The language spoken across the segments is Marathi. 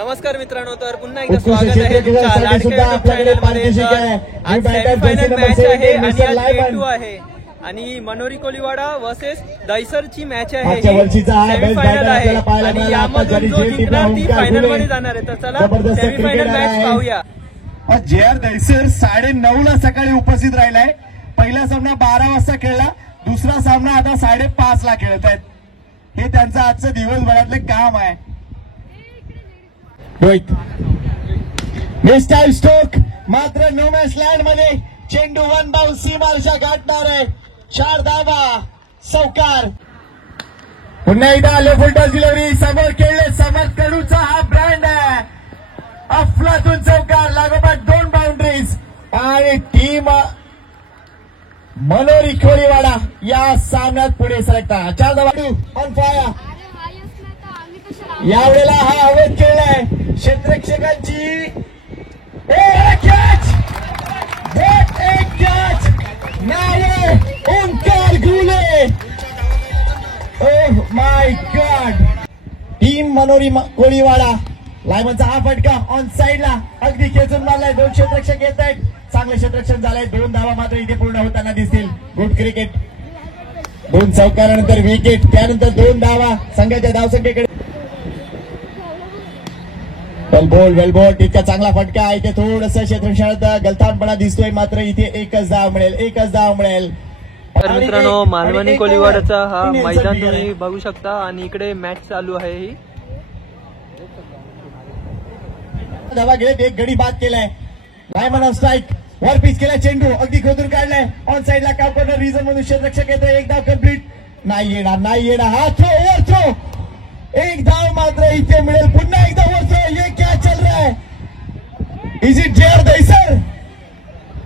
नमस्कार मित्रांनो, तर पुन्हा एकदा स्वागत आहे तुमच्या लाडक्या युट्यूब चॅनलमध्ये. आज सेमीफायनल मॅच आहे आणि आज K2 आहे आणि मनोरी कोलीवाडा वर्सेस दहिसरची मॅच आहे. सेमीफायनल आहे आणि यामधून जो जिंकणार ती फायनल मध्ये जाणार आहे. तर चला सेमीफायनल मॅच पाहूया. JR दहिसर 9:30 ला सकाळी उपस्थित राहिलाय. पहिला सामना 12 वाजता खेळला, दुसरा सामना आता 5:30 ला खेळत आहेत. हे त्यांचं आजचं दिवसभरातले काम आहे. रोहित मिस्टाईल स्टोक मात्र नो मॅच लँड मध्ये चेंडू वन बाउन्स सीमारेषा गाठणार आहे. 4 धावा सौकार. पुन्हा एकदा लेफ्ट डिलिव्हरी समोर खेळले. समर्थ कडूचा हा ब्रँड आहे. अफलातून चौकार लागोपाठ 2 बाउंड्रीज आणि टीम मनोरी कोलीवाडा या सामन्यात पुढे सरकता. 4 धावा ऑन फायर. यावेळेला हा अवैध खेळलाय क्षेत्ररक्षकांची. कॅच नाव ओंकार गुले. Oh my God. टीम मनोरी कोलीवाडा लायमनचा हा फटका ऑन साइडला अगदी खेचून मारलाय. 2 क्षेत्ररक्षक येत आहेत. चांगले क्षेत्ररक्षण झालंय. 2 धावा मात्र इथे पूर्ण होताना दिसतील. Good cricket. 2 चौकारानंतर विकेट, त्यानंतर 2 धावा संघाच्या धावसंख्येकडे. वेलबोल इतका चांगला फटका आहे. इथे थोडस क्षेत्ररक्षणात गलथानपणा दिसतोय, मात्र इथे एकच धाव मिळेल. तर मित्रांनो, मालवणी कोलीवाडाचा हा मैदान तुम्ही बघू शकता आणि इकडे मॅच चालू आहे. ही धावा घेत एक गडी बाद केलाय. Lyman on strike. वर पिच केलाय. चेंडू अगदी खोदून काढलाय. ऑन साइडला काम करणं रिझन मधून क्षेत्ररक्षक येतोय. एक धाव कम्प्लीट. नाही येणार. हा थ्रो, ओव्हर थ्रो. एक धाव मात्र इथे मिळेल. पुन्हा एकदा ओव्हर थ्रो. ये क्या चल रहा है? Is it JR Dahisar?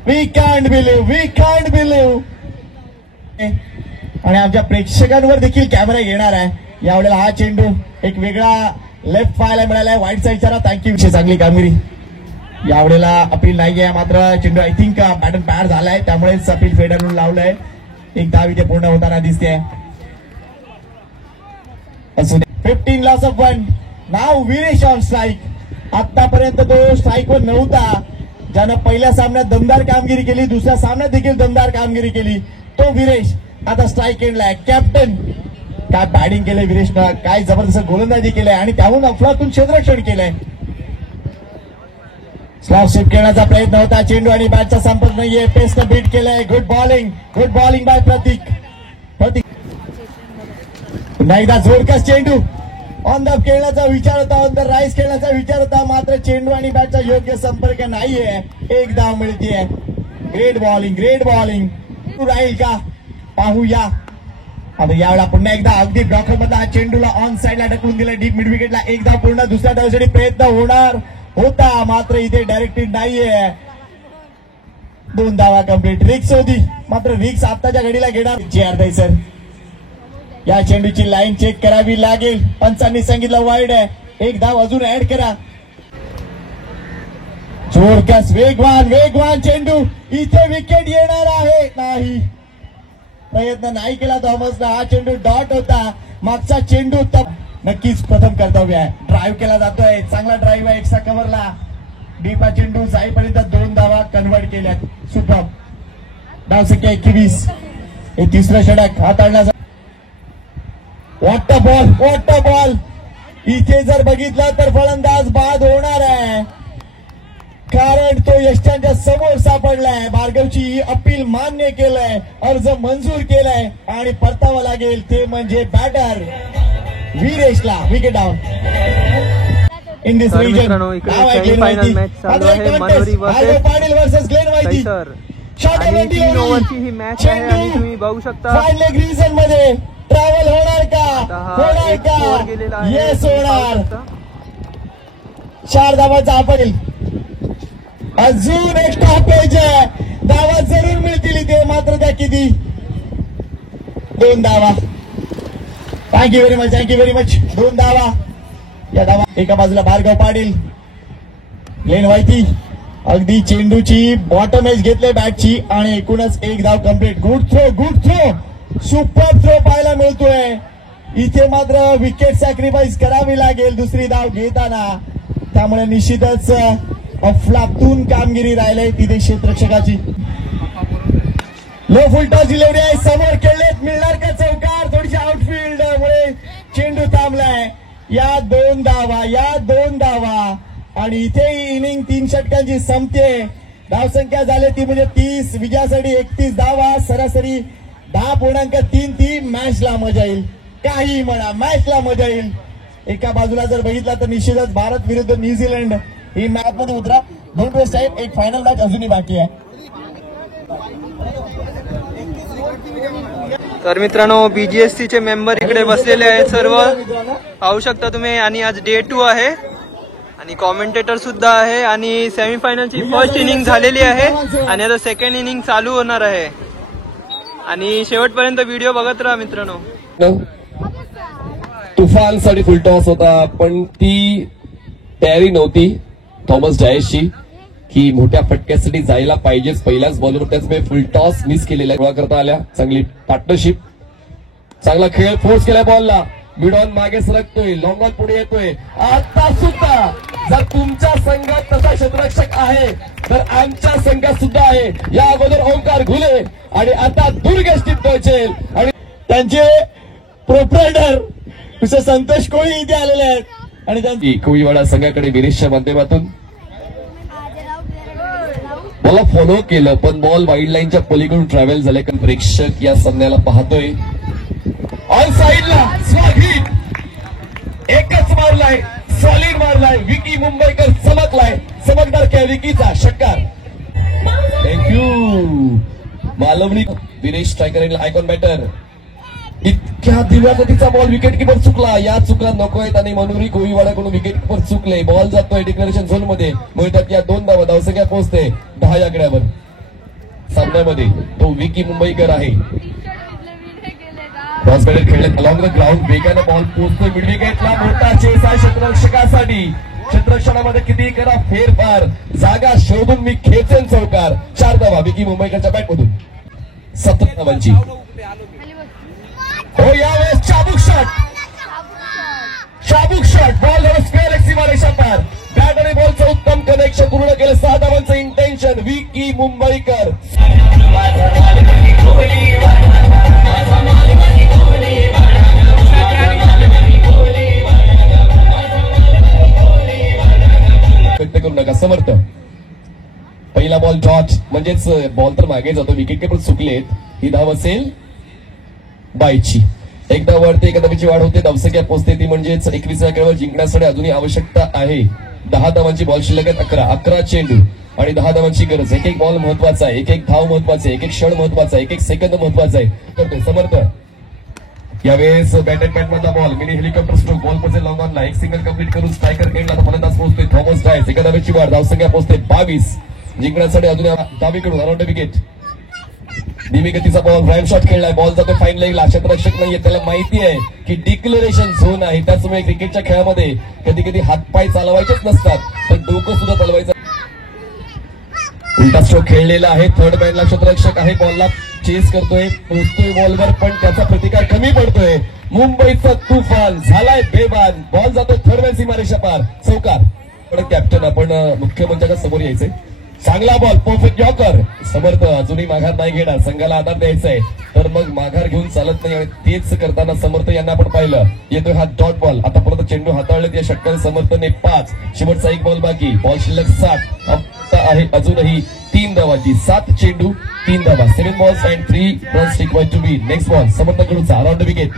We can't believe. आणि आमच्या प्रेक्षकांवर देखील कॅमेरा येणार आहे. यावेळेला हा चेंडू एक वेगळा लेफ्ट पाहायला मिळालाय. वाईट साईडचा. थँक्यू. चांगली कामगिरी. यावेळेला अपील नाहीये, मात्र चेंडू आय थिंक पॅटर्न पॅड झालाय, त्यामुळेच अपील फेडरन लावलंय. एक धाव इथे पूर्ण होताना दिसते. 15 loss of 1. Now Viresh on strike. आतापर्यंत तो स्ट्राईक वर नव्हता. ज्यानं पहिल्या सामन्यात दमदार कामगिरी केली, दुसऱ्या सामन्यात देखील दमदार कामगिरी केली, तो विरेश आता स्ट्राईक एंडला आहे. कॅप्टन. काय बॅटिंग केलंय विरेशनं, काय जबरदस्त गोलंदाजी केलंय आणि त्याहून अफलातून क्षेत्ररक्षण केलंय. स्लॉप स्वीप खेळण्याचा प्रयत्न होता. चेंडू आणि बॅटचा संपर्क नाहीये. पेसनं बीट केलंय. गुड बॉलिंग बाय प्रतीक. पुन्हा एकदा जोरकस चेंडू. ऑन द खेळण्याचा विचार होता, ऑन द राईस खेळण्याचा विचार होता, मात्र चेंडू आणि बॅटचा योग्य संपर्क नाहीये. एक धाव मिळतीये. Great bowling. राहील का पाहूया. आता यावेळेला पुन्हा एकदा अगदी ब्लॉकर मधला हा चेंडूला ऑन साइडला ढकलून दिला. डीप मिड विकेटला. एक धाव पूर्ण. दुसऱ्या धावसाठी प्रयत्न होणार होता, मात्र इथे डायरेक्टेड नाहीये. 2 धावा कम्प्लीट. रिक्स होती, मात्र रिक्स आताच्या घडीला घेणार JR दहिसर. या चेंडूची लाईन चेक करावी लागेल. पंचांनी सांगितलं वाईड आहे. एक धाव अजून ऍड करा. जोरकस वेगवान चेंडू. इथे विकेट येणार आहे. नाही, प्रयत्न नाही केला थॉमसला. हा चेंडू डॉट होता. मागचा चेंडू नक्कीच प्रथम कर्तव्य आहे. ड्राईव्ह केला जातोय. चांगला ड्राईव्ह आहे. एक्स्ट्रा कव्हरला डीप हा चेंडू जाईपर्यंत 2 धावा कन्व्हर्ट केल्यात. सुपर. धावसंख्या 21. हे तिसरं षटक हाताळण्यासाठी. What a ball. इथे जर बघितलं तर फलंदाज बाद होणार आहे, कारण तो यष्टांच्या समोर सापडलाय. भार्गवची अपील मान्य केलंय, अर्ज मंजूर केलाय आणि परतावं लागेल ते म्हणजे बॅटर विरेशला. Wicket down in this region. Patil versus Glen Vaity. तीन ओव्हरची ही मॅच आहे आणि तुम्ही बघू शकता फायनल रिजन मध्ये ट्रॅव्हल होणार का? येस होणार. 4 धावाचा आपण अजून एक स्टॉपेज आहे. धावा जरूर मिळतील इथे, मात्र त्या किती? 2 धावा. Thank you very much. 2 धावा. या धावा एका बाजूला भार्गव पाटील, ग्लेन वायती. अगदी चेंडूची बॉटम एज घेतले बॅटची आणि एकूणच 1 धाव complete. Good throw. Super throw पाहायला मिळतोय. इथे मात्र विकेट सॅक्रिफाईस करावी लागेल दुसरी धाव घेताना. त्यामुळे निश्चितच अफलातून कामगिरी राहिली तिथे क्षेत्ररक्षकाची. लो फुलटॉस डिलिव्हरी आहे, समोर खेळलेत, मिळणार का चौकार? थोडीशी आउटफील्ड मुळे चेंडू थांबलाय. या दोन धावा आणि इथेही इनिंग 3 षटकांची संपते. धावसंख्या झाली ती म्हणजे 30, विजयासाठी 31 धावा, सरासरी 10.33. मॅचला मजा येईल, काही म्हणा, मॅचला मजा येईल. एका बाजूला जर बघितला तर निश्चितच भारत विरुद्ध न्यूझीलंड ही मॅच मध्ये उतरा. 2 टेस्ट आहेत, एक फायनल मॅच अजूनही बाकी आहे. तर मित्रांनो, BGSC चे मेंबर इकडे बसलेले आहेत सर्व, पाहू शकता तुम्ही. आणि आज डे 2 आहे आणि कॉमेंटेटर सुद्धा आहे. आणि सेमीफायनलची फर्स्ट इनिंग झालेली आहे आणि आता सेकंड इनिंग चालू होणार आहे. आणि शेवटपर्यंत व्हिडिओ बघत राहा मित्रांनो. तुफानसाठी फुलटॉस होता, पण ती तयारी नव्हती थॉमस डायसची की मोठ्या फटक्यासाठी जायला पाहिजेच पहिल्याच बॉलवर. त्याचमुळे फुलटॉस मिस केलेला गोळा करता आल्या. चांगली पार्टनरशिप, चांगला खेळ, फोर्स केलाय बॉलला. मिड ऑन मागे सरकतोय, लॉंग ऑन पुढे येतोय. आता सुद्धा जर तुमच्या संघात तसा क्षेत्ररक्षक आहे तर आमच्या संघात सुद्धा आहे. या अगोदर ओंकार घुले आणि आता दुर्गेश टिपटोचेल आणि त्यांचे प्रोप्रायटर मिस्टर संतोष कोळी इथे आलेले आहेत. आणि त्यांची कोळीवाडा संघाकडे विरेशच्या माध्यमातून बॉल फॉलो केलं, पण बॉल वाईड लाईनच्या पलीकडून ट्रॅव्हल झाले. कारण प्रेक्षक या सामन्याला पाहतोय. ऑन साईडला स्वागत, एकच मारलाय, सॉलिड मारलाय. विकी मुंबईकर चमकलाय, चमकदार काय विकीचा षटकार. Thank you Malvani. Viresh striker icon batter. इतक्या दिव्या गतीचा बॉल विकेट किपर चुकला. या चुका नको आहेत आणि मनोरी कोळीवाडाकडून विकेट किपर चुकले. बॉल जातोय डिक्लेरेशन झोन मध्ये, मिळतात या 2 धावा. धावसंख्या पोहोचते 10 या आकड्यावर. सामन्यामध्ये तो विकी मुंबईकर आहे. क्रॉस बॅटर खेळले अलॉंग द ग्राउंड, वेगाने बॉल पोहोचतोय मिड विकेटला. मोठा चेस आहे क्षेत्ररक्षकासाठी. क्षेत्ररक्षणामध्ये किती करा फेरफार, जागा शोधून मी खेचेन चौकार. 4 धावा विकी मुंबईकरच्या बॅटमधून. 17 धावांची. हो, यावेळेस चाबूक शॉट, बॉल स्क्वेअर सीमा रेषा पार. बॅट आणि बॉलचं उत्तम कनेक्शन पूर्ण केलं. 6 धावांचं इंटेन्शन विकी मुंबईकर. व्यक्त करू नका समर्थ. पहिला बॉल जॉर्ज, म्हणजेच बॉल तर मागे जातो, विकेट किपर चुकलेत. ही धाव असेल बायची. एकदा वरती एका धावेची वाढ होते, धावसंख्या पोहोचते ती म्हणजेच 21 या खेळावर जिंकण्यासाठी अजूनही आवश्यकता आहे. 10 धावांची बॉल शिल्लक आहेत. 11 चेंडू आणि 10 धावांची गरज. एक बॉल महत्वाचा आहे, एक धाव महत्वाचा आहे, एक क्षण महत्वाचा आहे, एक सेकंद महत्वाचा आहे. करते समर्थ. यावेळेस बॅट अँड बॅट मधला ball, mini helicopter stroke. Ball पोहोचेल लॉंग ऑनला, एक सिंगल कंप्लीट करून स्ट्रायकर एंडला फलंदाज पोहोचतोय थॉमस डायस. एका धावेची वाढ, धावसंख्या पोहोचते 22. जिंकण्यासाठी अजून डावीकडून अराउंड विकेट. धीमी गतीचा बॉल, ब्राईम शॉट खेळलाय. बॉल जातो फाईन लेगला. क्षेत्ररक्षक नाहीये, त्याला माहिती आहे की डिक्लेरेशन झोन आहे. त्याचमुळे क्रिकेटच्या खेळामध्ये कधी कधी हातपाय चालवायचेच नसतात, पण डोकं सुद्धा चालवायचं. उलटा स्ट्रोक खेळलेला आहे. थर्ड मॅनला क्षेत्ररक्षक आहे, बॉलला चेस करतोय, पोहोचतोय बॉलवर, पण त्याचा प्रतिकार कमी पडतोय. मुंबईचा तुफान झालाय बेबान. बॉल जातो थर्ड मॅन सीमारेषा पार. चौकार. पण कॅप्टन आपण मुख्य मंचाच्या समोर यायचंय. चांगला बॉल, परफेक्ट यॉर्कर. समर्थ अजूनही माघार नाही घेणार, संघाला आधार द्यायचा आहे, तर मग माघार घेऊन चालत नाही. आणि तेच करताना समर्थ यांना आपण पाहिलं. येतोय हा डॉट बॉल. आता परत चेंडू हाताळलेत या षटकाने समर्थने 5. शेवटचा एक बॉल बाकी. बॉल शिल्लक 7 आहे अजूनही. 3 धावांची. 7 चेंडू 3 धावा. 7 balls and 3 runs required to be. Next ball समर्थकडूनचा around wicket.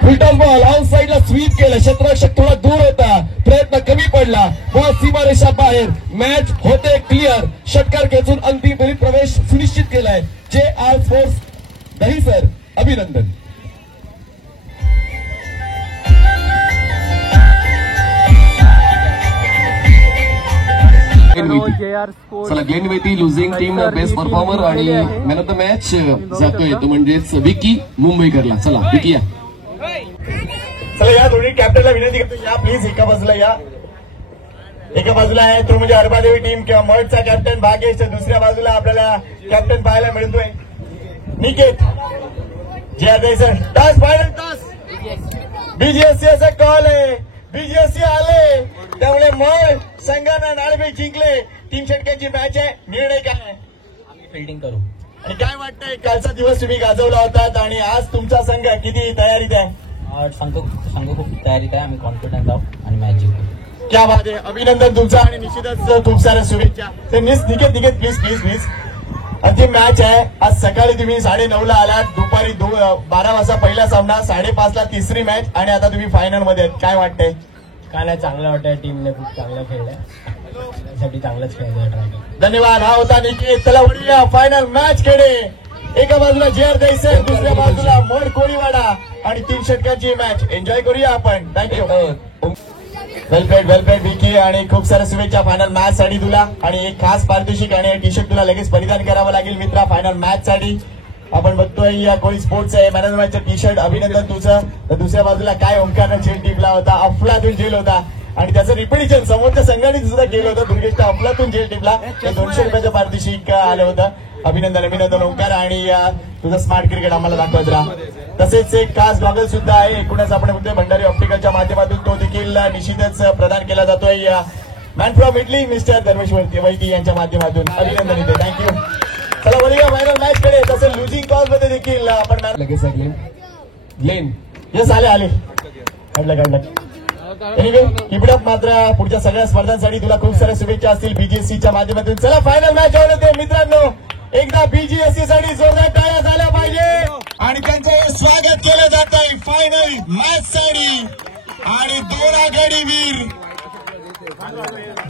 Full toss ball on साईडला स्वीप केलं. क्षेत्ररक्षक थोडा दूर होता, प्रयत्न कमी पडला. बॉल सीमारेषा बाहेर. मॅच होते क्लिअर. षटकार खेचून अंतिम फेरीत प्रवेश सुनिश्चित केलाय. JR स्पोर्ट्स दहिसर, अभिनंदन. चला, ग्लेनवेती लुझिंग टीम बेस्ट परफॉर्मर आणि मॅन ऑफ द मॅच जातोय तो म्हणजेच विकी मुंबईकरला. चला विकी या. चला या दोन्ही कॅप्टनला विनंती करतो, या प्लीज एका बाजूला या. एका बाजूला आहे तो म्हणजे अर्बादेवी टीम किंवा मठचा कॅप्टन भागेश. दुसऱ्या बाजूला आपल्याला कॅप्टन पाहायला मिळतोय निकेत. जे आता sir toss, final toss. BGSC असा कॉल आहे, BGSC आले, त्यामुळे त्यामुळे संघानं नाणेफेक जिंकले. 3 षटकांची मॅच आहे. निर्णय काय आहे? आम्ही फिल्डिंग करू. आणि काय वाटतंय, कालचा दिवस तुम्ही गाजवला होता आणि आज तुमचा संघ किती तयारीत आहे? संघ खूप तयारीत आहे. आम्ही कॉन्फिडंट आहोत आणि मॅच जिंकू. क्या बात आहे. अभिनंदन तुमचं आणि निश्चितच खूप साऱ्या शुभेच्छा. ते निकेत प्लीज. अंतिम मॅच आहे. आज सकाळी तुम्ही 9:30ला आलात, दुपारी 12 वाजता पहिला सामना, 5:30ला तिसरी मॅच आणि आता तुम्ही फायनल मध्ये आहेत. काय वाटतंय? काय नाही, चांगलं वाटतंय. टीमने खूप चांगलं खेळलंय. त्यासाठी चांगलंच खेळायचं ट्राय केलं. धन्यवाद. हा होता निकेत. चला वळूया फायनल मॅच कडे. एका बाजूला JR दहिसर, दुसऱ्या बाजूला मोड कोळीवाडा आणि 3 षटकांची मॅच एन्जॉय करूया आपण. थँक्यू. वेल प्लेड विकी आणि खूप साऱ्या शुभेच्छा फायनल मॅच साठी तुला. आणि एक खास पारितोषिक आणि टी शर्ट तुला लगेच परिधान करावं लागेल मित्रा फायनल मॅच साठी. आपण बघतोय या कोळी स्पोर्ट्स आहे मॅन ऑफ द मॅचचं टी शर्ट. अभिनंदन तुझं. तर दुसऱ्या बाजूला काय ओंकारनं झेल टिपला होता, अफलातून झेल होता आणि त्याचं रिपिटिशन समोरच्या संघाने सुद्धा केलं होतं. दुर्गेशचा अफलातून झेल टिपला. 200 रुपयाचं पारितोषिक आलं होतं. अभिनंदन ओंकार. आणि तुझं स्मार्ट क्रिकेट आम्हाला दाखवत राहा. तसेच एक खास गॉगल सुद्धा आहे. एकूणच आपण बघतोय भंडारी ऑप्टिकलच्या माध्यमातून तो देखील निश्चितच प्रदान केला जातोय man from Italy mister Dharmesh Vaity यांच्या माध्यमातून. अभिनंदन इथे. थँक्यू. चला वळूया फायनल मॅच कडे. तसं लुझिंग कॉज मध्ये देखील आपण लगेच लेन येस आले काढलं. एनिवे इकडं मात्र पुढच्या सगळ्या स्पर्धांसाठी तुला खूप साऱ्या शुभेच्छा असतील BGSCच्या माध्यमातून. चला फायनल मॅच होऊन येते मित्रांनो. एकदा BGSC साठी जोरदार टाळ्या झाल्या पाहिजे आणि त्यांचं हे स्वागत केलं जात आहे फायनल मॅच साठी. आणि 2 आघाडीवीर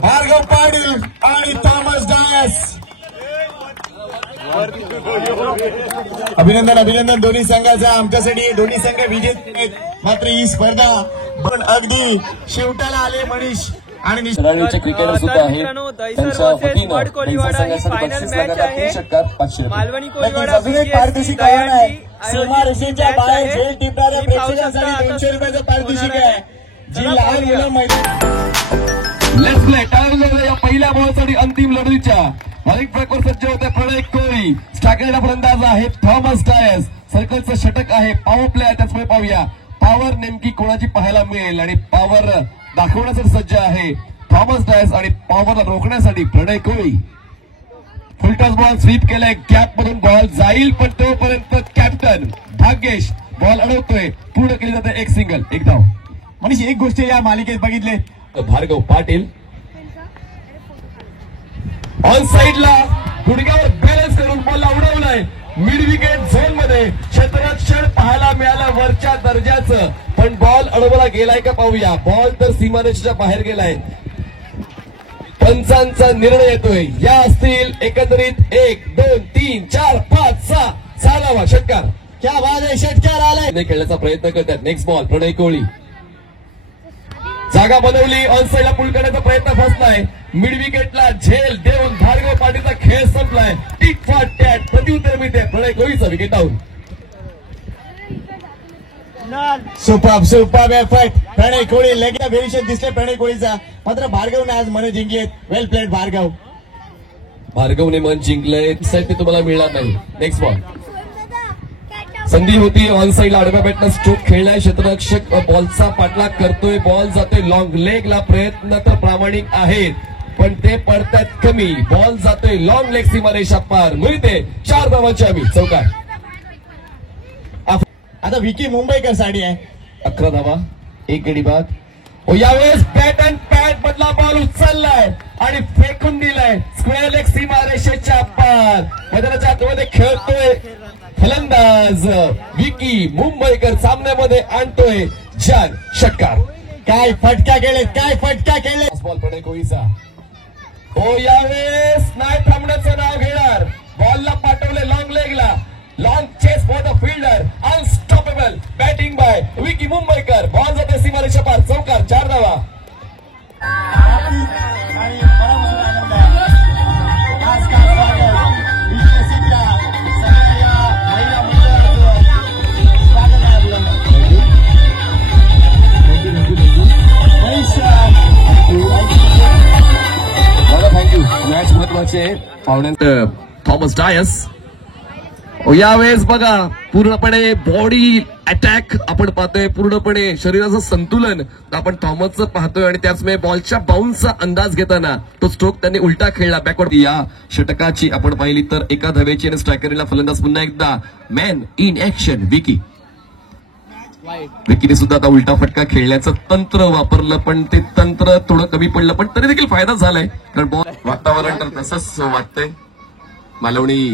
भार्गव पाटील आणि थॉमस डायस. अभिनंदन दोन्ही संघाचं. आमच्यासाठी दोन्ही संघ विजेते आहेत. मात्र ही स्पर्धा पण अगदी शेवटाला आले मनीष आणि खेळाडूचे क्रिकेटर सुद्धा आहेत. त्यांच्या वतीनं फायनल मॅच आहे. 500 मालवणी अजून एक पारितोषिक आहे. सीमारेषेच्या बाहेर झेल टिपणाऱ्या प्रेक्षकांसाठी 200 रुपयाचं पारितोषिक आहे. जी लहान मुलं मैदान लेट्स प्ले. टाळ्या या पहिल्या बॉलसाठी अंतिम लढतीच्या अनेक ट्रॅकवर सज्ज होते प्रणय कोहली. स्ट्रायकरला फलंदाज आहे थॉमस डायस. सर्कलचं षटक आहे. पॉवर प्ले आहे. त्याचमुळे पाहूया पॉवर नेमकी कोणाची पाहायला मिळेल. आणि पॉवर दाखवण्यासाठी सज्ज आहे थॉमस डायस आणि पॉवरला रोखण्यासाठी प्रणय कोहली. फुलटॉस बॉल स्वीप केलाय. गॅप मधून बॉल जाईल पण तोपर्यंत कॅप्टन भाग्येश बॉल अडवतोय. पूर्ण केली जाते एक सिंगल, एक धाव. मनीष एक गोष्ट या मालिकेत बघितले, भार्गव पाटील ऑन साइडला गुडघ्यावर बॅलन्स करून बॉल उडवलाय. मिड विकेट झोन मध्ये क्षेत्ररक्षण पाहायला मिळालं वरच्या दर्जाचं. पण बॉल अडवला गेलाय का पाहूया. बॉल तर सीमारेषेच्या बाहेर गेलाय. पंचांचा निर्णय येतोय. या असतील एकंदरीत 1 2 3 4 5 6 6 षटकार. क्या बात आहे. षटकार आलाय. खेळण्याचा प्रयत्न करतात. नेक्स्ट बॉल प्रणय कोहली. जागा बनवली. ऑन साइडला पुल करण्याचा प्रयत्न फसलाय. मिड विकेटला झेल देऊन भार्गव पाटीलचा खेळ संपलाय. टिक फॉर टॅट प्रत्युत्तर मिळते. प्रणय कोहलीचा विकेट डाऊन. सुपर एफर्ट प्रणय कोहली. लगेच व्हेरिएशन दिसले प्रणय कोहलीचा. मात्र भार्गवने आज मन जिंकलेत. वेल प्लेड भार्गव. भार्गवने मन जिंकलंय. ते तुम्हाला मिळणार नाही. Next ball. संधी होती ऑन साइडला आडव्या बॅटनं स्ट्रोक खेळलाय. क्षेत्ररक्षक बॉलचा पाठलाग करतोय. बॉल जातोय लॉंग लेगला. प्रयत्न तर प्रामाणिक आहेत पण ते पडतात कमी. बॉल जातोय लॉंग लेग सीमारेषा पार. मिळते 4 धावांची आम्ही चौकार. आता विकी मुंबईकर साठी आहे. 11 धावा 1 गडी बाद. यावेळेस बॅट अँड पॅड मधला बॉल उचललाय आणि फेकून दिलाय स्क्वेअर लेग सीमारेषेच्या पार. मैदानाच्या आतमध्ये खेळतोय फलंदाज विकी मुंबईकर. सामन्यामध्ये आणतोय जन षटकार. काय फटका केलेत, काय फटका केले. बॉल प्रणय कोहलीचा. यावेळेस नाही थांबण्याचं नाव घेणार. बॉलला पाठवले लॉंग लेगला. Long chase for the fielder. Unstoppable batting by Vicky Mumbaikar. Ball जाते सीमारेषा पार. चौकार. 4 धावा. थँक्यू. मॅच महत्वाचे पाहुण्यांत थॉमस डायस यावेळेस बघा पूर्णपणे बॉडी अटॅक आपण पाहतोय, पूर्णपणे शरीराचं संतुलन आपण थॉमसचं पाहतोय आणि त्याचमुळे बॉलच्या बाउन्सचा अंदाज घेताना तो स्ट्रोक त्यांनी उलटा खेळला बॅकवर्ड. या षटकाची आपण पाहिली तर एका धावेची आणि स्ट्रायकरला फलंदाज पुन्हा एकदा मॅन इन ऍक्शन विकीने सुद्धा आता उलटा फटका खेळण्याचं तंत्र वापरलं, पण ते तंत्र थोडं कमी पडलं, पण तरी देखील फायदा झालाय कारण बॉल वातावरण तर तसंच वाटतंय. मालवणी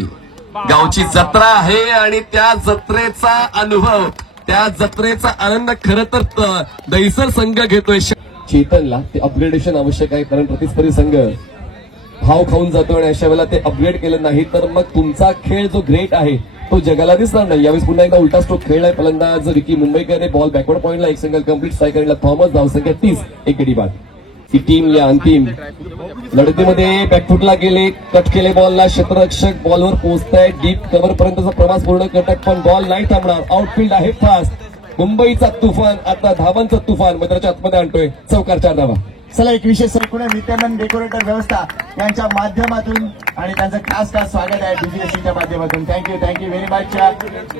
गावची जत्रा आहे आणि त्या जत्रेचा अनुभव, त्या जत्रेचा आनंद खरं तर दहिसर संघ घेतोय. चेतनला ते अपग्रेडेशन आवश्यक आहे कारण प्रतिस्पर्धी संघ भाव खाऊन जातो आणि अशा वेळेला ते अपग्रेड केलं नाही तर मग तुमचा खेळ जो ग्रेट आहे तो जगाला दिसणार नाही. यावेळी पुन्हा एकदा उलटा स्ट्रोक खेळलाय फलंदाज विकी मुंबईकरने. बॉल बॅकवर्ड पॉइंटला एक सिंगल कंप्लीट, स्ट्रायकरला थॉमस, धावसंख्या 30, एक गडी बाद. ही टीम या अंतिम लढतीमध्ये बॅकफुटला गेले, कट केले बॉलला, क्षेत्ररक्षक बॉलवर पोहोचताय, डीप कव्हर पर्यंतचा प्रवास पूर्ण करतात पण बॉल नाही थांबणार. आउटफील्ड आहे फास्ट. मुंबईचा तुफान आता धावांचं तुफान मैदानाच्या आतमध्ये आणतोय. चौकार 4 धावा. चला एक विशेष सरकुणे विद्यमान डेकोरेटर व्यवस्था यांच्या माध्यमातून आणि त्यांचं खास स्वागत आहे बीजीएससीच्या माध्यमातून. Thank you very much.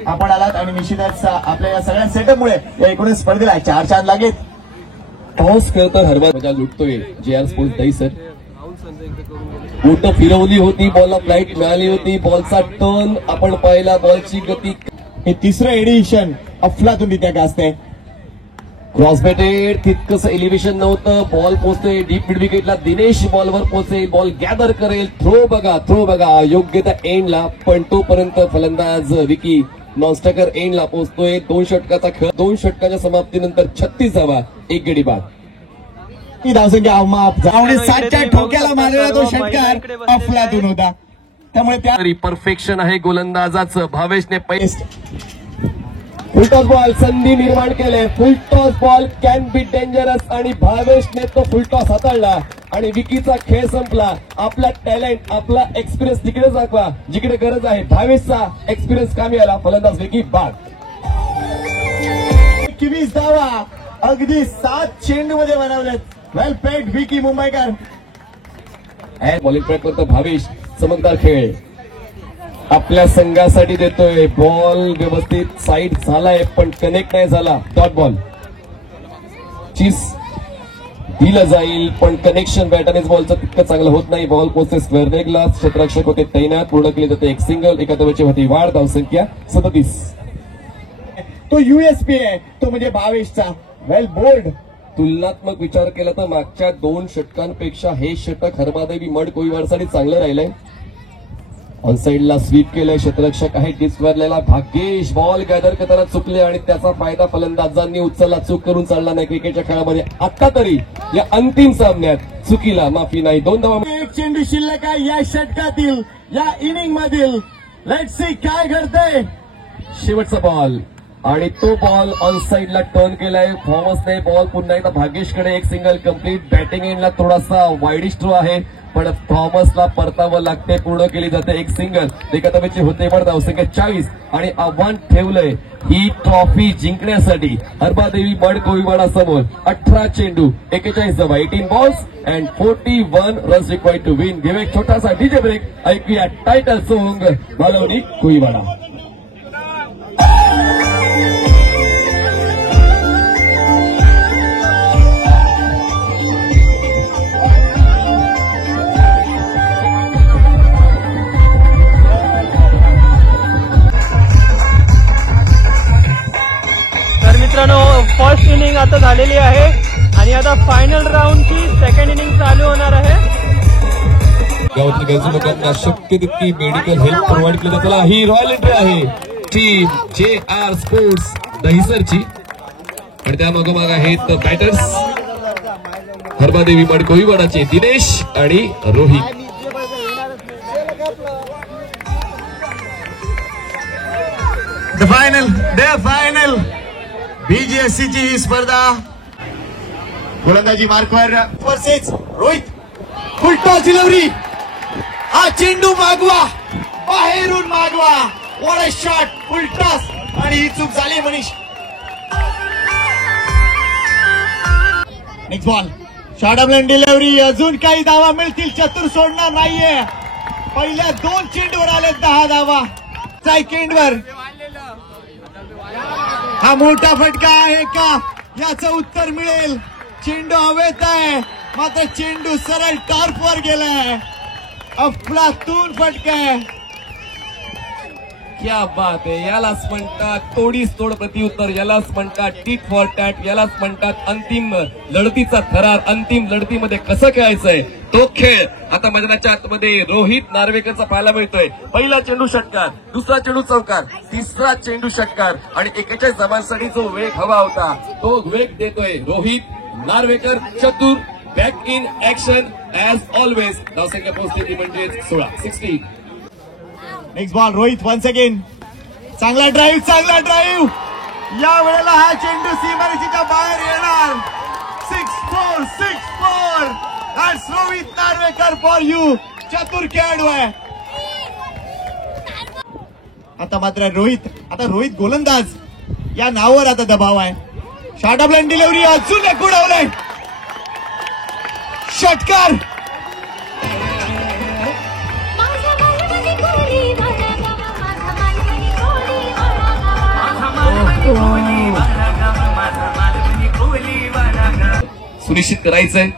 आपण आलात आणि निश्चितच आपल्या या सगळ्या सेटअपमुळे या एकूणच स्पर्धेला 4 चांद लागेल. टॉस करता हरवा मजा लुटतोय JR स्पोर्ट्स दहिसर. बोट फिरवली होती, बॉलला फ्लाईट मिळाली होती, बॉलचा टर्न आपण पाहिला, बॉलची गती. हे तिसरं एडिशन अफलातूनरित्या गाजतंय. क्रॉस बॅटेड, तितकंच एलिव्हेशन नव्हतं, बॉल पोहोचते डीप मिड विकेटला, दिनेश बॉलवर पोहोचेल, बॉल गॅदर करेल, थ्रो बघा योग्य त्या एंडला, पण तोपर्यंत फलंदाज विकी नॉनस्टॅकर एंडला पोहोचतोय. 2 षटकाचा खेळ, 2 षटकाच्या समाप्तीनंतर 36 धावा, एक गडी बाद. ही धावसंख्या माफ 7च्या ठोक्याला मारलेला तो षटकार अफलातून होता, त्यामुळे त्या परफेक्शन आहे गोलंदाजाचं. भावेशने फुलटॉस बॉल संधी निर्माण केले, full toss ball can be dangerous आणि भावेशने तो फुलटॉस हाताळला आणि विकीचा खेळ संपला. आपला टॅलेंट, आपला एक्सपिरियन्स तिकडे दाखवा जिकडे गरज आहे. भावेशचा एक्सपिरियन्स कामी आला. फलंदाज विकी बाद. 21 धावा अगदी 7 चेंडूमध्ये बनवलेत. वेल पेड विकी मुंबईकर. बॉलिंग ट्रॅक करतो भावेश. चमकदार खेळ आपल्या संघासाठी देतोय. बॉल व्यवस्थित साईड झालाय पण कनेक्ट नाही झाला. डॉट बॉल चीज दिलं जाईल पण कनेक्शन बॅटनेच बॉलचं तितकं चांगलं होत नाही. बॉल पोहोचते स्क्वेअर लेगला. क्षेत्ररक्षक होते तैनात. पूर्ण केली जाते एक सिंगल. एका धावेची होती वाढ. धावसंख्या 37. तो USP आहे तो म्हणजे भावेशचा. वेल बोल्ड. तुलनात्मक विचार केला तर मागच्या 2 षटकांपेक्षा हे षटक हरमादेवी मड कोळीवाडसाठी चांगलं राहिलंय. ऑनसाइडला स्वीप केलंय. क्षेत्ररक्षक आहे डिस्कवरलेला. भाग्येश बॉल गॅदर करताना चुकले आणि त्याचा फायदा फलंदाजांनी उचलला. चूक करून चालला नाही क्रिकेटच्या खेळामध्ये. आता तरी या अंतिम सामन्यात चुकीला माफी नाही. 2 धावा. एक चेंडू शिल्लक आहे या षटकातील, या इनिंग मधील. लेट्स सी काय घडतंय. शेवटचा बॉल आणि तो बॉल ऑन साइडला टर्न केलाय थॉमसने. बॉल पुन्हा एकदा भाग्येशकडे. एक सिंगल कंप्लीट. बॅटिंग एंडला थोडासा वाईडिश थ्रो आहे पण थॉमसला परतावं लागते. पूर्ण केली जाते एक सिंगल. एका धावेची होते पण धावसंख्या 40 आणि आव्हान ठेवलंय ही ट्रॉफी जिंकण्यासाठी हरबादेवी मड कोळीवाडा समोर. 18 चेंडू 41 धावा, 18 balls and 41 runs required to win. घेऊ एक छोटासा डीजे ब्रेक. ऐकूया टायटल सॉन्ग मालवणी कोळीवाडा. मित्रांनो फर्स्ट इनिंग आता झालेली आहे आणि आता फायनल राऊंडची सेकंड इनिंग चालू होणार आहे. गावातील गरजू लोकांना शक्य तितकी मेडिकल हेल्प प्रोव्हाइड केली जाते. चला ही रॉयल एंट्री आहे टीम JR स्पोर्ट्स दहिसरची आणि त्या मागोमाग आहेत बॅटर्स हरबादेवी मड कोळीवाडाचे दिनेश आणि रोहित. द फायनल BGSCची ही स्पर्धा. गोलंदाजी मार्कवर वर्सेस रोहित. Full toss delivery. हा चेंडू मागवा, बाहेरून मागवा. What a shot. फुलटॉस आणि ही चूक झाली Manish. Next ball. Short of delivery. अजून काही धावा मिळतील. चतुर सोडणार नाहीये. पहिल्या 2 चेंडूवर आले 10 धावा. स्ट्राईक एंडवर. हा मोठा फटका आहे का याचं उत्तर मिळेल. चेंडू हवेत आहे मात्र चेंडू सरळ टॉर्कवर गेलाय. अफलातून फटका आहे. क्या बात आहे. यालाच म्हणतात तोडीस तोड प्रत्युत्तर, यालाच म्हणतात टीट फॉर टॅट, यालाच म्हणतात अंतिम लढतीचा थरार. अंतिम लढतीमध्ये कसं खेळायचंय तो खेळ आता मैदानाच्या आतमध्ये रोहित नार्वेकरचा पाहायला मिळतोय. पहिला चेंडू षटकार, दुसरा चेंडू चौकार, तिसरा चेंडू षटकार आणि 41 धावांसाठी जो वेग हवा होता तो वेग देतोय रोहित नार्वेकर. चतुर back in action as always. धावसंख्या पोहोचते ती म्हणजे 16. Next ball Rohit once again. चांगला ड्राईव्ह, चांगला ड्राईव्ह. या वेळेला हा चेंडू सीमारेषेच्या बाहेर येणार. 6-4, 6-4. That's Rohit Narvekar for you. चतुर खेळाडू आहे. आता मात्र रोहित गोलंदाज या नावावर आता दबाव आहे. शॉर्ट ऑफ लाईन डिलिव्हरी अजून एक उडवलंय. षटकार. सुनिश्चित करायचंय.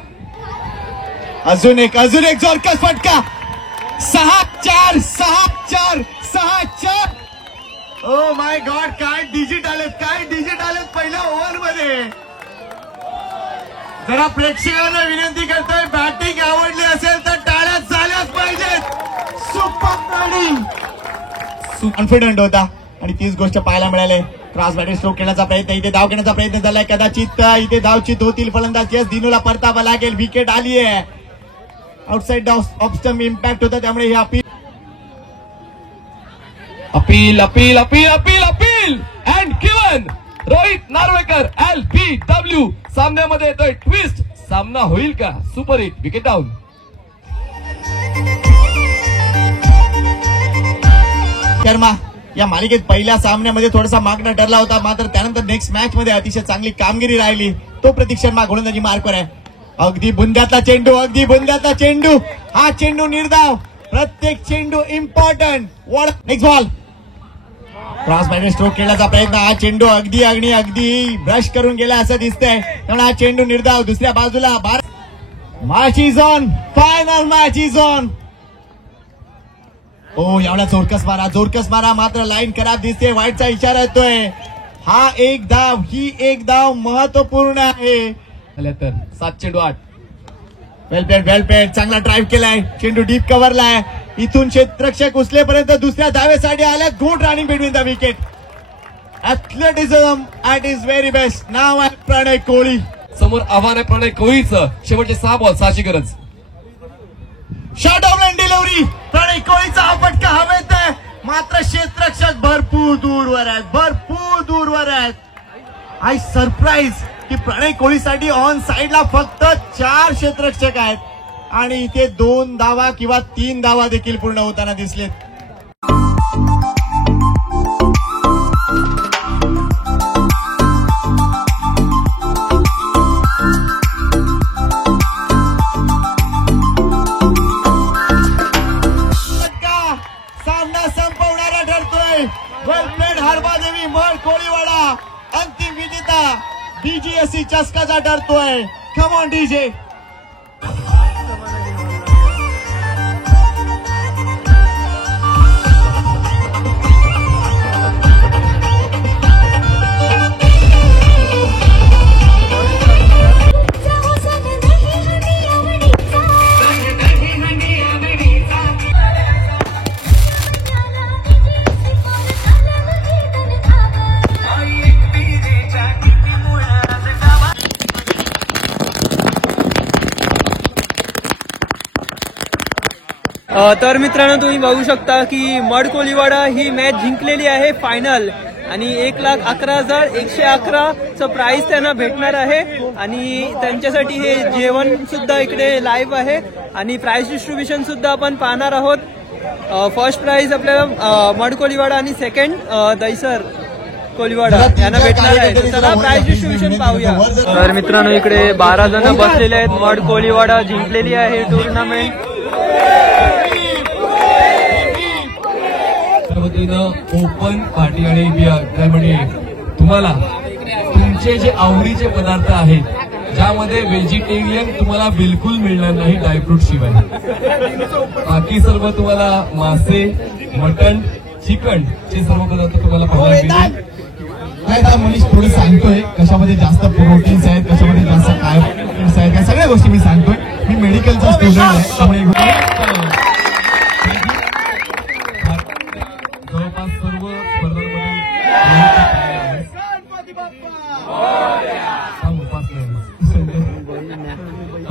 अजून एक जोरकस फटका. 6-4, 6-4, 6-4. ओ माय गॉड, काय डिजिट आलेत पहिल्या ओव्हर मध्ये. जरा प्रेक्षकांना विनंती करतोय, बॅटिंग आवडली असेल तर टाळ्या झाल्याच पाहिजेत. Super batting. कॉन्फिडंट होता आणि तीच गोष्ट पाहायला मिळाली. क्रॉस बॅटिंग स्ट्रोक केण्याचा प्रयत्न, इथे धाव घेण्याचा प्रयत्न झालाय. कदाचित इथे धावचित होतील. फलंदाज यस दिनूला परतावा लागेल. विकेट आली आहे. आउटसाइड ऑफ स्टंप इम्पॅक्ट होता त्यामुळे हे appeal and given. Rohit Narvekar LBW. सामन्यामध्ये येतोय ट्विस्ट. सामना होईल का? Super hit. Wicket down. Sharma या मालिकेत पहिल्या सामन्यामध्ये थोडासा मागणं ठरला होता मात्र त्यानंतर नेक्स्ट मॅच मध्ये अतिशय चांगली कामगिरी राहिली. तो प्रतीक शर्मा गोलंदाजी मार्कवर आहे. अगदी बुंद्यातला चेंडू. हा चेंडू निर्धाव. प्रत्येक चेंडू important. Next ball. Cross batting stroke केल्याचा प्रयत्न. हा चेंडू अगदी ब्रश करून गेला असं दिसतंय त्यामुळे हा चेंडू निर्धाव. दुसऱ्या बाजूला match is on. Final match is on. ओ एवढा जोरकस मारा मात्र लाईन खराब दिसते. वाईटचा इशारा येतोय. हा एक धाव महत्वपूर्ण आहे. 7 चेंडू 8. वेल पेड. चांगला ड्राईव्ह केलाय. चेंडू डीप कव्हरला आहे. इथून क्षेत्ररक्षक उचलेपर्यंत दुसऱ्या धावेसाठी आल्यात. Good running between the wicket. Athleticism at its very best. नाव आहे प्रणय कोळी. समोर आव्हान आहे प्रणय कोळीचं. शेवटचे 6 बॉल 6ची गरज. Short of line delivery. Pranay कोळीचा हा फटका हवेत आहे मात्र क्षेत्ररक्षक भरपूर दूरवर आहेत. आय सरप्राईज की प्रणय कोळीसाठी ऑन साइडला फक्त 4 क्षेत्ररक्षक आहेत आणि इथे 2 धावा किंवा 3 धावा देखील पूर्ण होताना दिसलेत. सामना संपवणारा ठरतोय. वेलप्लेड हरबादेवी मळ कोळीवाडा अंतिम विजेता DGSC चस्काचा ठरतोय. Come on DJ. तर मित्रांनो तुम्ही बघू शकता की मड कोळीवाडा ही मॅच जिंकलेली आहे फायनल आणि 1,11,111चं प्राइज त्यांना भेटणार आहे आणि त्यांच्यासाठी हे जेवण सुद्धा इकडे लाईव्ह आहे आणि प्राइज डिस्ट्रीब्युशन सुद्धा आपण पाहणार आहोत. फर्स्ट प्राइज आपल्याला मड कोळीवाडा आणि सेकंड दैसर कोळीवाडा यांना भेटणार आहे. चला प्राइज डिस्ट्रीब्युशन पाहूया. तर मित्रांनो इकडे 12 जण बसलेले आहेत. मड कोळीवाडा जिंकलेली आहे टुर्नामेंट. क्लबच्या वतीनं ओपन पार्टी आणि बियर, त्यामध्ये तुम्हाला तुमचे जे आवडीचे पदार्थ आहेत ज्यामध्ये व्हेजिटेरियन तुम्हाला बिलकुल मिळणार नाही ड्रायफ्रूट शिवाय. बाकी सर्व तुम्हाला मासे, मटण, चिकन चे सर्व पदार्थ तुम्हाला पाहायला मिळतील. काय आता मनीष थोडी सांगतोय कशामध्ये जास्त प्रोटीन्स आहेत, कशामध्ये जास्त कार्बोहायड्रेट्स आहेत, या सगळ्या गोष्टी मी सांगतोय. मी मेडिकलचा स्टुडंट आहे त्यामुळे जवळपास सर्व स्पर्धांमध्ये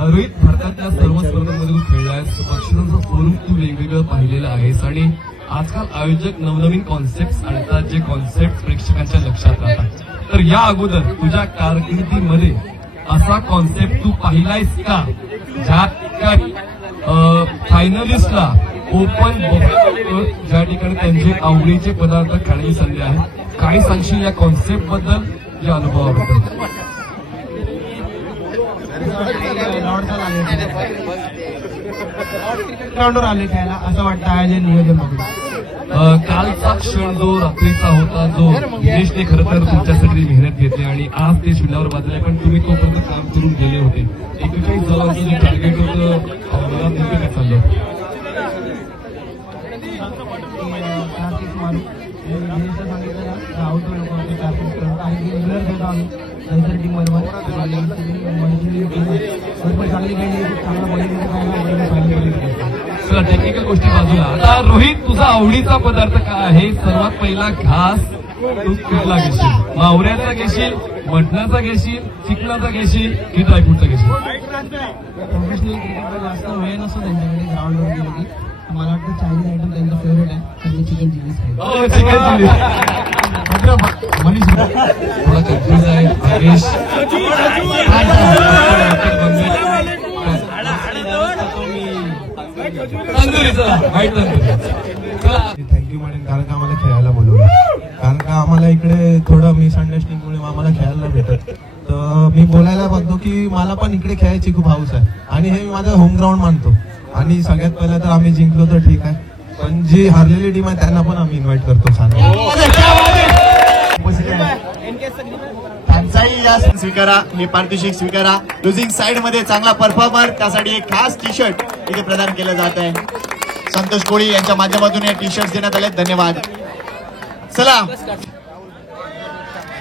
रोहित भारतातल्या सर्व स्पर्धांमध्ये तू खेळलायस, बक्षिसांचं स्वरूप तू वेगवेगळं पाहिलेलं आहेस आणि आजकाल आयोजक नवनवीन कॉन्सेप्ट आणतात जे कॉन्सेप्ट प्रेक्षकांच्या लक्षात राहतात. तर या अगोदर तुझ्या कारकिर्दीमध्ये असा कॉन्सेप्ट तू पाहिलायस का ज्यात फायनलिस्टला ओपन ज्या ठिकाणी त्यांचे आवडीचे पदार्थ खाण्याची संधी आहे? काय सांगशील या कॉन्सेप्ट बद्दल, या अनुभवाबद्दल? ग्राउंडवर आले खेळायला असं वाटतं आयोजन नियोजन बघून. कालचा क्षण जो रात्रीचा होता, जो दिनेशने खरं तर तुमच्यासाठी मेहनत घेतली आणि आज ते शून्यावर बाजले, पण तुम्ही तोपर्यंत काम करून गेले होते. 41 जणांचं जे टार्गेट होतं मला नेमकं काय चाललं? दिनेशला सांगितलं आउट नको होते 4 आणि रेग्युलर घेतो आम्ही नंतर टीम बरोबर चांगली खेळली, चांगला बॉलिंग चला टेक्निकल गोष्टी बाजूला. आता रोहित, तुझा आवडीचा पदार्थ काय आहे? सर्वात पहिला घास तू कुठला घेशील? मावऱ्याचा घेशील, मटणाचा घेशील, चिकनाचा घेशील की ड्रायफ्रूटचा घेशील? प्रोफेशनल क्रिकेटला जास्त वेळ नसतो त्यांच्याकडे ग्राउंडवर गेलो की. मला वाटतं चायनीज आयटम त्यांचा फेवरेट आहे, त्यांनी चिकन चिलीज आहे. Chicken chilli. मनीष थोडा कन्फ्युज आहे भावेश. थँक्यू मॅडम, कारण का आम्हाला खेळायला बोलवलं. कारण का आम्हाला इकडे थोडं मिसअंडरस्टँडिंगमुळे आम्हाला खेळायला नाही भेटत. तर मी बोलायला बघतो की मला पण इकडे खेळायची खूप हौस आहे आणि हे मी माझं होम ग्राउंड मानतो. आणि सगळ्यात पहिलं तर आम्ही जिंकलो तर ठीक आहे, पण जी हरलेली टीम आहे त्यांना पण आम्ही इन्व्हाइट करतो. त्यांचाही या स्वीकारा, हे पारितोषिक स्वीकारा. लुझिंग साइड मध्ये चांगला परफॉर्मर, त्यासाठी एक खास टी शर्ट इथे प्रदान केलं जात आहे. संतोष कोळी यांच्या माध्यमातून हे टी शर्ट देण्यात आले, धन्यवाद. चला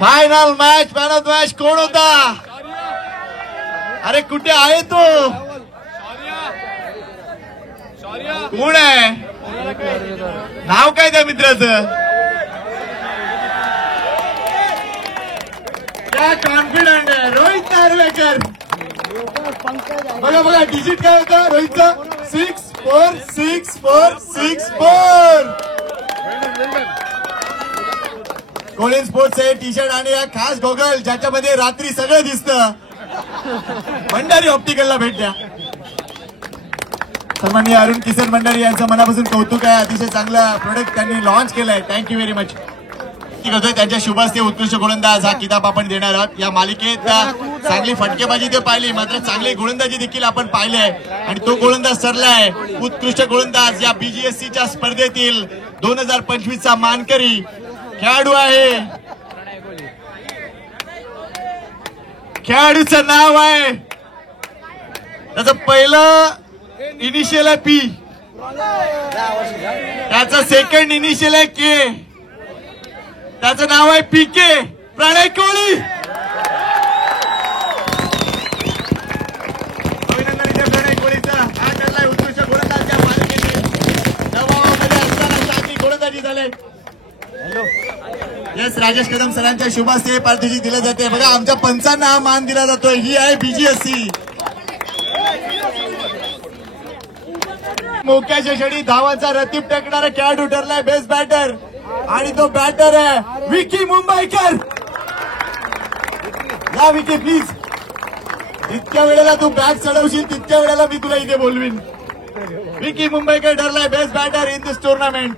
final match, man of the match कोण होता? अरे कुठे आहे तो? कोण आहे? नाव काय त्या मित्राचं? क्या कॉन्फिडंट आहे रोहित नार्वेकर. बघा बघा डिजिट काय होतं रोहितचं? 646464. कोलिन स्पोर्ट्स हे टी शर्ट आणि खास गॉगल ज्याच्यामध्ये रात्री सगळं दिसतं. भंडारी ऑप्टिकलला भेट द्या. सन्माननीय अरुण किसन भंडारी यांचं मनापासून कौतुक आहे. अतिशय चांगलं प्रोडक्ट त्यांनी लॉन्च केलंय. Thank you very much. त्यांच्या शुभहस्ते उत्कृष्ट गोलंदाज हा किताब आपण देणार आहोत. या मालिकेत चांगली फटकेबाजी ते पाहिली, मात्र चांगली गोलंदाजी देखील आपण पाहिले आहे आणि तो गोलंदाज ठरलाय उत्कृष्ट गोलंदाज या बीजीएससीच्या स्पर्धेतील 2025चा मानकरी खेळाडू आहे. खेळाडूचं नाव आहे, त्याचं पहिलं इनिशियल आहे पी, त्याचं सेकंड इनिशियल आहे के, त्याचं नाव आहे पीके. प्रणय कोळी. अभिनंदन इथे प्रणय कोळीचा. हा ठरलाय उत्कृष्ट गोलंदाज या मालिकेतील. दबावामध्ये असताना चांगली गोलंदाजी झाले. येस, राजेश कदम सरांच्या शुभास्ते पारितोषिक दिले जाते. बघा आमच्या पंचांना हा मान दिला जातोय. ही आहे बीजीएससी. मोक्याच्या क्षणी धावांचा रतीब टेकणारा खेळाडू ठरलाय बेस्ट बॅटर आणि तो बॅटर आहे विकी मुंबईकर. या विकी प्लीज. इतक्या वेळेला तू बॅट चढवशील तितक्या वेळेला मी तुला इथे बोलवीन. विकी मुंबईकर ठरलाय best batter in this tournament.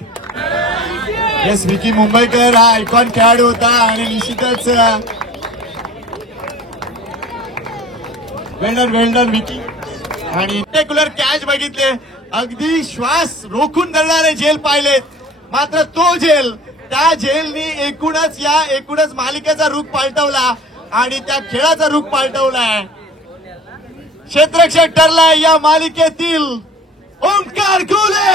Yes, Vicky Mumbaikar हा आयकॉन खेळाडू होता आणि निश्चितच वेल्डन विकी. आणि रेग्युलर कॅच बघितले, अगदी श्वास रोखून धरणारे झेल पाहिलेत मात्र तो झेल, त्या झेलनी एकूणच मालिकेचा रूप पालटवला आणि त्या खेळाचा रूप पालटवलाय. क्षेत्ररक्षक ठरलाय या मालिकेतील ओंकार घुले.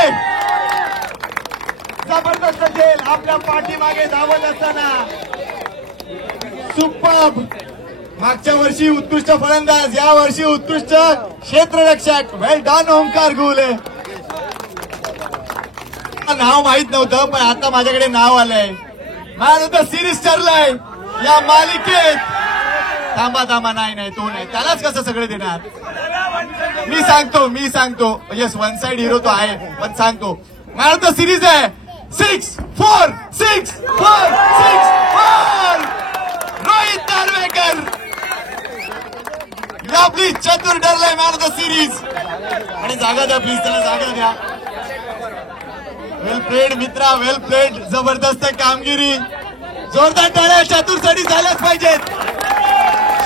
जबरदस्त झेल आपल्या पाठीमागे धावत असताना सुपर्ब. मागच्या वर्षी उत्कृष्ट फलंदाज, या वर्षी उत्कृष्ट क्षेत्ररक्षक. वेल डन ओंकार घुले. नाव माहित नव्हतं पण आता माझ्याकडे नाव आलंय. मॅन ऑफ द सिरीज ठरलाय या मालिकेत. थांबा नाही तो नाही, त्यालाच कसं सगळं देणार. मी सांगतो येस वन साइड हिरो तो आहे पण सांगतो. मॅन ऑफ द सिरीज आहे 6-4 6-4 6-4 रोहित नार्वेकर. या प्लीज चतुर ठरलाय मॅन ऑफ द सिरीज. आणि जागा द्या प्लीज, त्याला जागा द्या. वेल प्लेड मित्रा, वेल प्लेड. जबरदस्त कामगिरी. जोरदार टाळ्या चतुरसाठी झाल्याच पाहिजेत.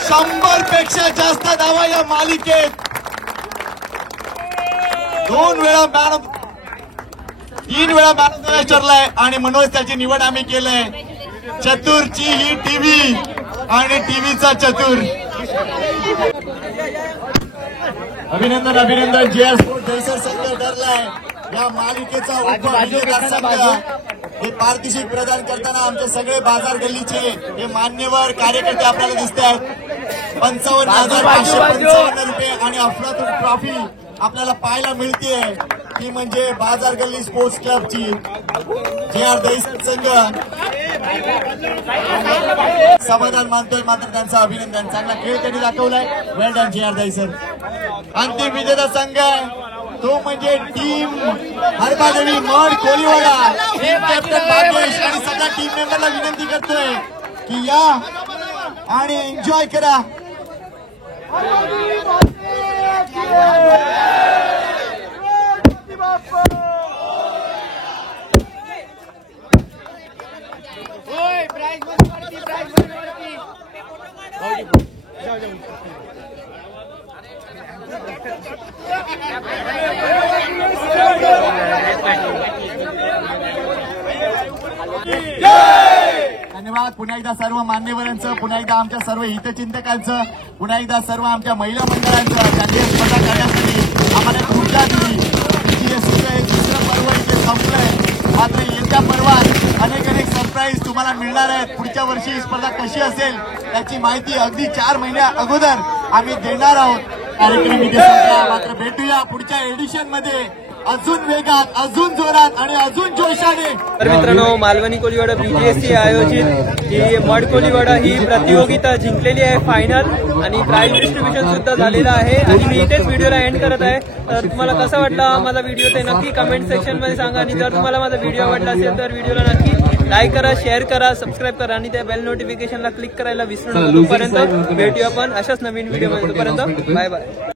100 पेक्षा जास्त धावा या मालिकेत. 3 वेळा मॅन ऑफ द मॅच ठरलाय आणि म्हणूनच त्याची निवड आम्ही केलंय. चतुरची ही टीव्ही आणि टीव्हीचा चतुर. अभिनंदन. JR स्पोर्ट दहिसर संघ ठरलाय या मालिकेचा उपविजेता संघ. हे पारितोषिक प्रदान करताना आमचे सगळे बाजार गल्लीचे हे मान्यवर कार्यकर्ते आपल्याला दिसत आहेत. 55,555 रुपये आणि अफलातून ट्रॉफी आपल्याला पाहायला मिळतेय. ती म्हणजे बाजार गल्ली स्पोर्ट्स क्लबची. JR दहिसर संघ समाधान मानतोय, मात्र त्यांचं अभिनंदन. चांगला खेळ त्यांनी दाखवलाय. Well done JR Dahisar. अंतिम विजेता संघ तो म्हणजे team Harbadevi Madh Koliwada. Team captain Bhagyesh आणि सगळ्या टीम मेंबरला विनंती करतोय की या आणि एन्जॉय करा. धन्यवाद पुन्हा एकदा सर्व मान्यवरांचं, पुन्हा एकदा आमच्या सर्व हितचिंतकांचं, पुन्हा एकदा सर्व आमच्या महिला मंडळांचं त्यांनी स्पर्धा करण्यासाठी आम्हाला ऊर्जा दिली. दुसरं पर्व इथे संपलंय, मात्र येत्या पर्वात अनेक सरप्राईज तुम्हाला मिळणार आहेत. पुढच्या वर्षी ही स्पर्धा कशी असेल त्याची माहिती अगदी 4 महिन्या अगोदर आम्ही देणार आहोत. कार्यक्रम इथे संपला, मात्र भेटूया पुढच्या एडिशन मध्ये अजून वेगात, अजून जोरात आणि अजून जोशाने. तर मित्रांनो, मालवणी कोलीवाडा BGSC आयोजित ही मड कोलीवाडा ही प्रतियोगिता जिंकलेली आहे फायनल आणि प्राइज डिस्ट्रीब्युशन सुद्धा झालेलं आहे. आणि मी इथेच व्हिडिओला एंड करत आहे. तर तुम्हाला कसा वाटला माझा व्हिडिओ ते नक्की कमेंट सेक्शन मध्ये सांगा. आणि जर तुम्हाला माझा व्हिडिओ आवडला असेल तर व्हिडिओला नक्की लाईक करा, शेअर करा, सबस्क्राईब करा आणि त्या बेल नोटिफिकेशनला क्लिक करायला विसरू नका. तोपर्यंत भेटूया आपण अशाच नवीन व्हिडिओ मध्ये. तोपर्यंत बाय बाय.